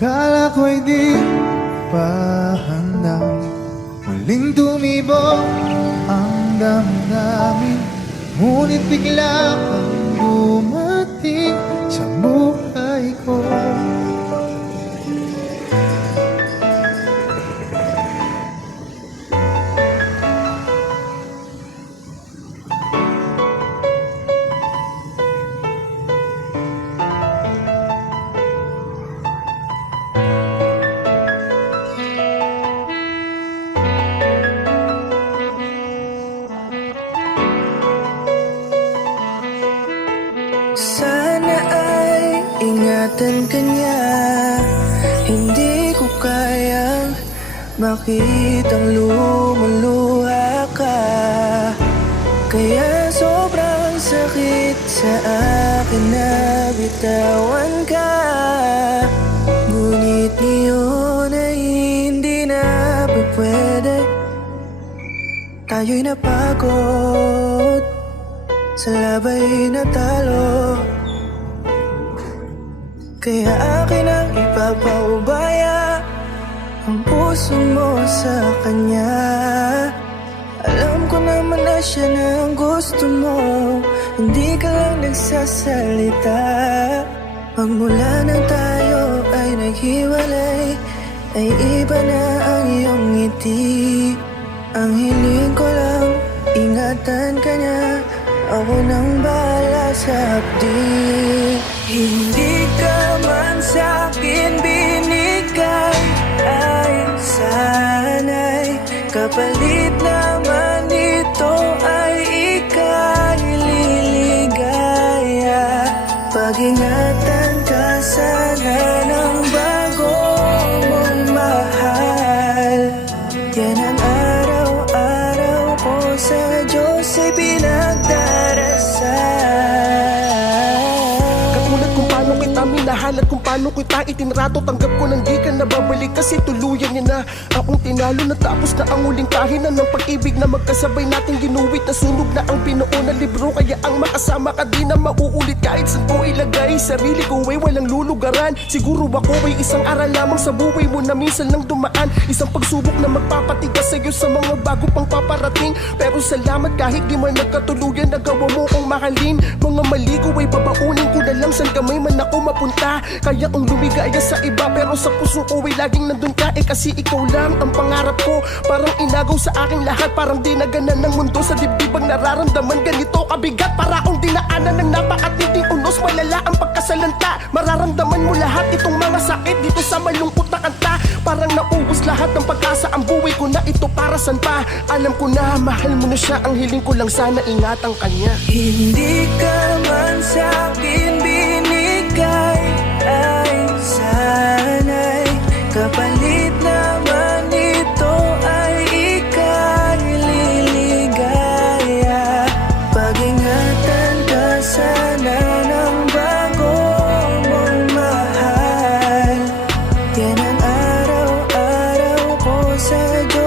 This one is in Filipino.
Kala ko'y di pa handa, muling tumibok ang damdamin. Ngunit bigla kang dumating sa buhay ko. Sana ay ingatan ka niya. Hindi ko kayang makitang lumuluha ka. Kaya sobrang sakit sa akin na bitawan ka. Ngunit ngayon ay hindi na pwede. Tayo'y napagod, sa labay natalo. Kaya akin ang ipapaubaya ang puso mo sa kanya. Alam ko naman na siya na ang gusto mo, hindi ka lang nagsasalita. Pagmula nang tayo ay naghiwalay, ay iba na ang iyong ngiti. Ang hiling ko lang, ingatan ka niya. Ako nang bahala sa hapdi. Hindi ka man sa'kin binigay, ay sana'y kapalit naman ito ay ika'y liligaya. Pag-ingatan ka sana ng bago mong mahal. Yan ang araw-araw ko sa Diyos ay pinagdarasal. Katulad kung paano kita minahal at kung paano kita itinrato, tanggap ko nang di ka nababalik kasi tuluyan niya na akong tinalo. Natapos na ang huling kahinan ng pag-ibig na magkasabay natin ginuwit. Nasunog na ang binuo na libro, kaya ang makasama ka di na mauulit. Kahit saan ko ilagay sarili ko ay walang lulugaran. Siguro ako ay isang aral lamang sa buhay mo na minsan lang dumaan. Isang pagsubok na magpapatigas sa'yo sa mga bago pang paparating. Pero salamat kahit di man nagkatuluyan, nagawa mo kong mahalin. Mga mali ko ay babaunin ko na lang saan kamay man ako mapunta. Kaya kong lumigaya sa iba pero sa puso ko ay laging nandun ka. Kasi ikaw lang ang pangarap ko. Parang inagaw sa aking lahat, parang dinaganan ng mundo. Sa dibdib ang nararamdaman ganito kabigat. Para akong dinaanan ng napakatinding unos. Malala ang pagkasalanta, mararamdaman mo lahat itong mga sakit dito sa malungkot na kanta. Parang naubos lahat ng pag-asa, ang buhay ko na ito para san pa. Alam ko na mahal mo na siya, ang hiling ko lang sana ingatan kanya. Hindi ka man sa'kin binigay, ay sana'y kapalit naman ito ay ika'y liligaya. Pag-ingatan ka sana ng bago mong mahal. Yan ang araw-araw ko sa Diyos